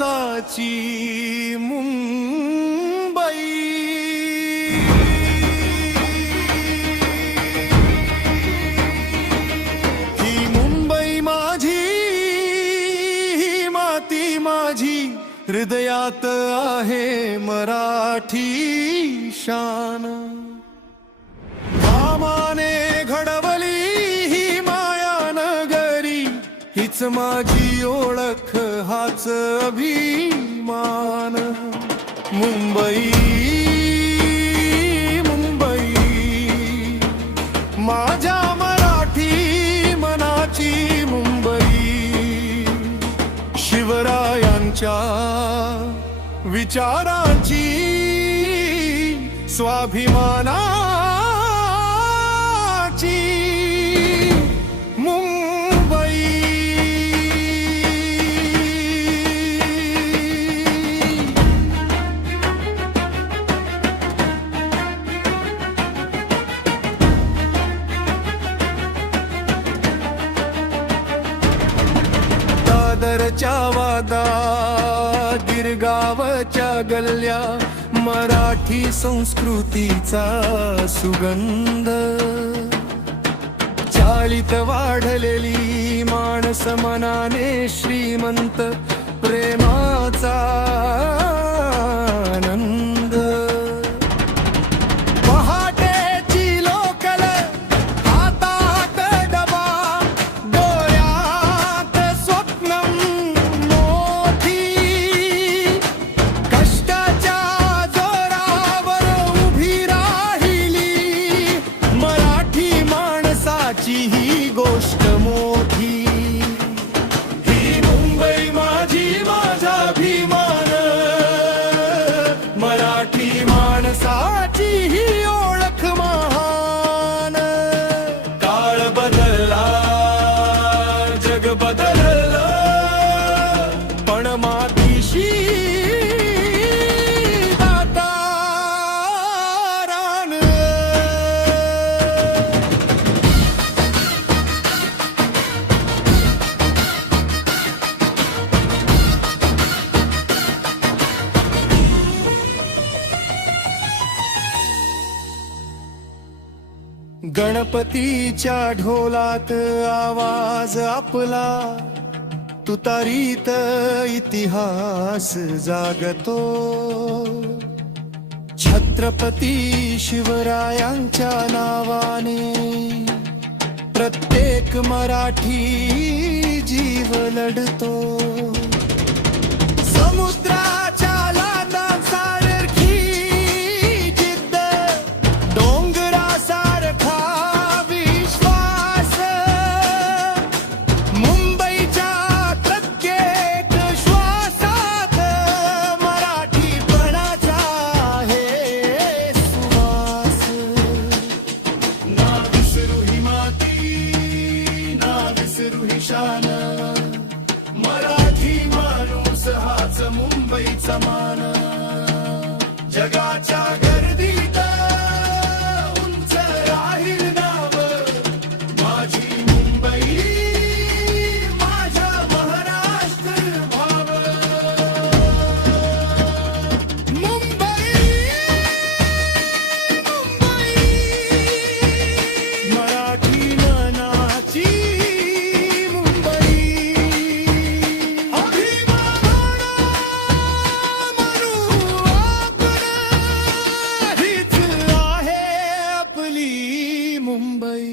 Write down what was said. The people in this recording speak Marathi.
माणसाची मुंबई। ही मुंबई माझी, ही माती माझी, हृदयात आहे मराठी शान। मामाने घडवली ही माया नगरी, हीच माझी ओळख, हाच अभिमान। मुंबई मुंबई माझ्या मराठी मनाची मुंबई। शिवरायांच्या विचारांची, स्वाभिमानाची मुंबई। दादरच्या वादा, गिरगावच्या गल्ल्या, मराठी संस्कृतीचा सुगंध। चालीत वाढलेली माणस मनाने श्रीमंत, प्रेमाचा आनंद। पहाटेची लोकल, हातात डबा, डोळ्यात स्वप्न मोठी। कष्टाच्या जोरावर उभी राहिली मराठी माणसाची ही गोष्ट मोठी। ही मुंबई माझी, माझा अभिमान, मराठी माणसाची ही ओळख महान। काळ बदलला, जग बदललं, पण मातीशी दातारान। गणपतीच्या ढोलात आवाज आपला, तुतारीत इतिहास जागतो। छत्रपती शिवरायांच्या नावाने प्रत्येक मराठी जीव लढतो। समुद्राच्या लाटांसारखी जिद्द, डोंगरासारखा विश्वास, मुंबईच्या प्रत्येक श्वासात मराठीपणाचा आहे सुवास। ना विसरू ही माती, ना विसरू ही शान, मराठी माणूस हाच मुंबईचा मान। जगाच्या गर्दीत उंच राहील नाव, माझी मुंबई, माझा महाराष्ट्र भाव। मुंबई मुंबई मराठी मनाची मुंबई। अभिमान म्हणू आपण, हीच आहे आपली मुंबई।